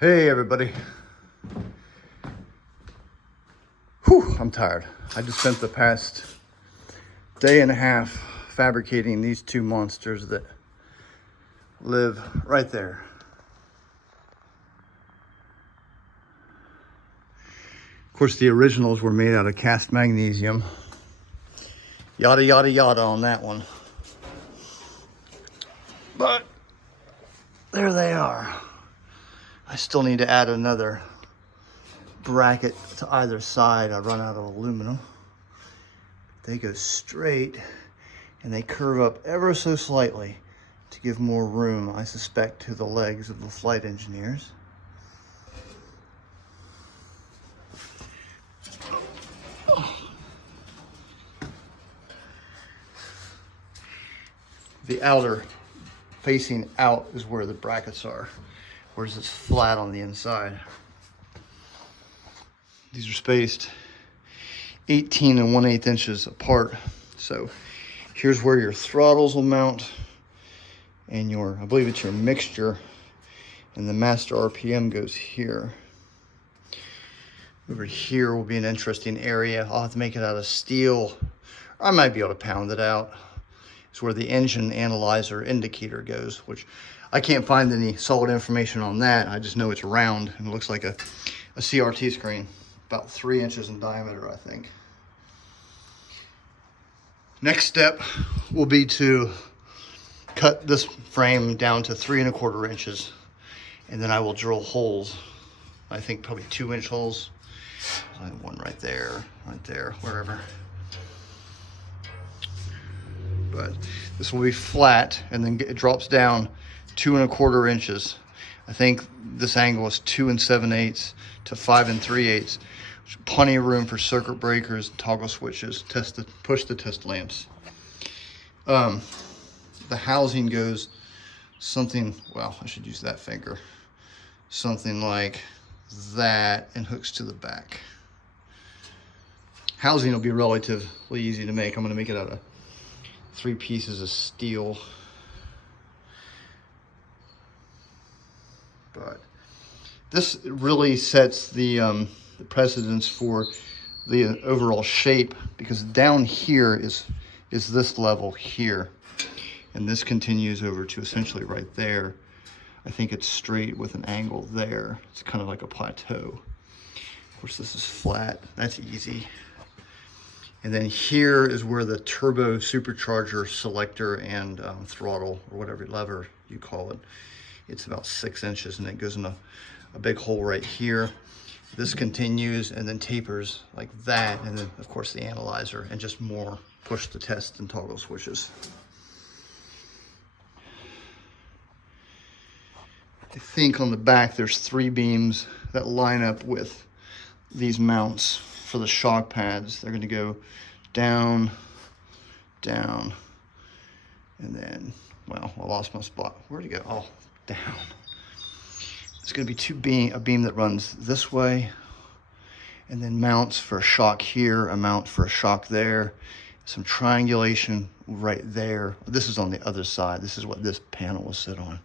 Hey everybody. Whew, I'm tired. I just spent the past day and a half fabricating these two monsters that live right there. Of course, the originals were made out of cast magnesium. Yada, yada, yada on that one. But there they are. I still need to add another bracket to either side. I run out of aluminum. They go straight and they curve up ever so slightly to give more room, I suspect, to the legs of the flight engineers. The outer facing out is where the brackets are, whereas it's flat on the inside. These are spaced 18 1/8 inches apart. So here's where your throttles will mount and your, I believe it's your mixture, and the master RPM goes here. Over here will be an interesting area. I'll have to make it out of steel. I might be able to pound it out. It's where the engine analyzer indicator goes, which I can't find any solid information on that. I just know it's round and it looks like a CRT screen, about 3 inches in diameter, I think. Next step will be to cut this frame down to 3 1/4 inches, and then I will drill holes. I think probably 2-inch holes. One right there, wherever. But this will be flat, and then it drops down 2 1/4 inches. I think this angle is 2 7/8 to 5 3/8. Plenty of room for circuit breakers, toggle switches, push the test lamps. The housing goes something, well, I should use that finger, something like that, and hooks to the back. Housing will be relatively easy to make. I'm going to make it out of 3 pieces of steel. But this really sets the precedence for the overall shape, because down here is this level here, and this continues over to essentially right there. I think it's straight with an angle there. It's kind of like a plateau. Of course, this is flat. That's easy. And then here is where the turbo supercharger selector and throttle, or whatever lever you call it. It's about 6 inches, and it goes in a big hole right here. This continues and then tapers like that, and then of course the analyzer, and just more push the test and toggle switches. I think on the back there's 3 beams that line up with these mounts for the shock pads. They're going to go down, down, and then, well, I lost my spot. Where'd it go? Oh, down. It's going to be a beam that runs this way, and then mounts for a shock here, a mount for a shock there, some triangulation right there. This is on the other side. This is what this panel will sit on.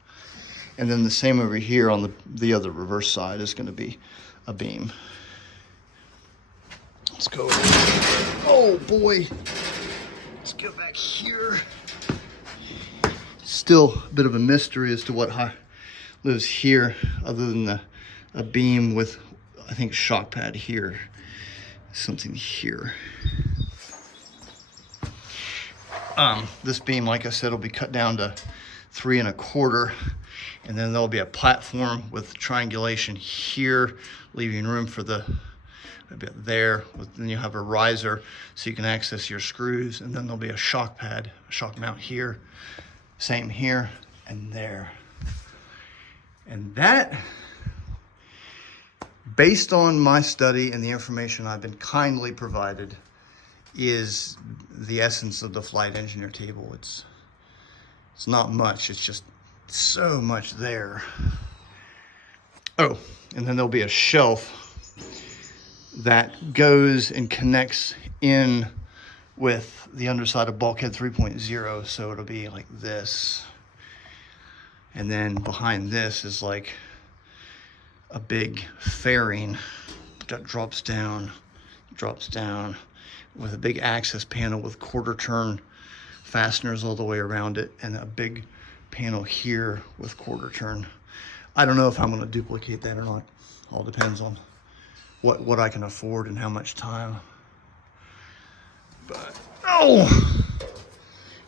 And then the same over here on the other reverse side is going to be a beam. Let's go. Oh boy. Let's go back here. Still a bit of a mystery as to what lives here, other than a beam with, I think, shock pad here. Something here. This beam, like I said, will be cut down to 3 1/4, and then there'll be a platform with triangulation here, leaving room for the maybe there. Then you have a riser so you can access your screws, and then there'll be a shock pad, a shock mount here, same here and there. And that, based on my study and the information I've been kindly provided, is the essence of the flight engineer table. It's not much, it's just so much there. Oh, and then there'll be a shelf that goes and connects in with the underside of bulkhead 3.0, so it'll be like this. And then behind this is like a big fairing that drops down with a big access panel with quarter turn fasteners all the way around it, and a big panel here with quarter turn. I don't know if I'm going to duplicate that or not. All depends on what I can afford and how much time. But oh,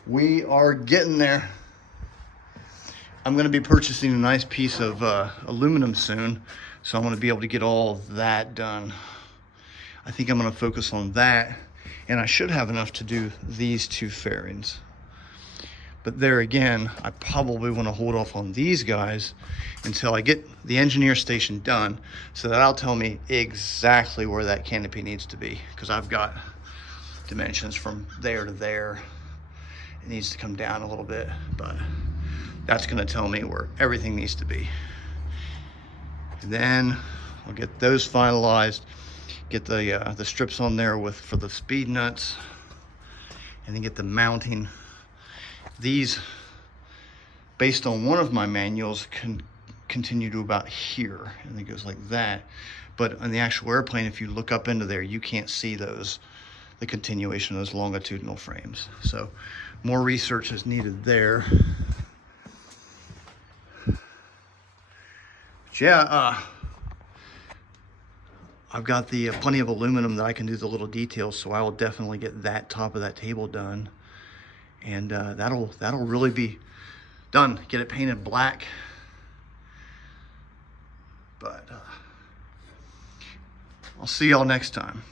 we are getting there. I'm going to be purchasing a nice piece of aluminum soon, so I'm going to be able to get all of that done. I think I'm going to focus on that, and I should have enough to do these two fairings. But there again, I probably want to hold off on these guys until I get the engineer station done, so that'll tell me exactly where that canopy needs to be, because I've got dimensions from there to there. It needs to come down a little bit, but that's going to tell me where everything needs to be. And then I'll get those finalized, get the strips on there for the speed nuts, and then get the mounting. These, based on one of my manuals, can continue to about here, and it goes like that. But on the actual airplane, if you look up into there, you can't see the continuation of those longitudinal frames. So more research is needed there. But yeah, I've got plenty of aluminum that I can do the little details, so I will definitely get that top of that table done. And that'll really be done. Get it painted black. But I'll see y'all next time.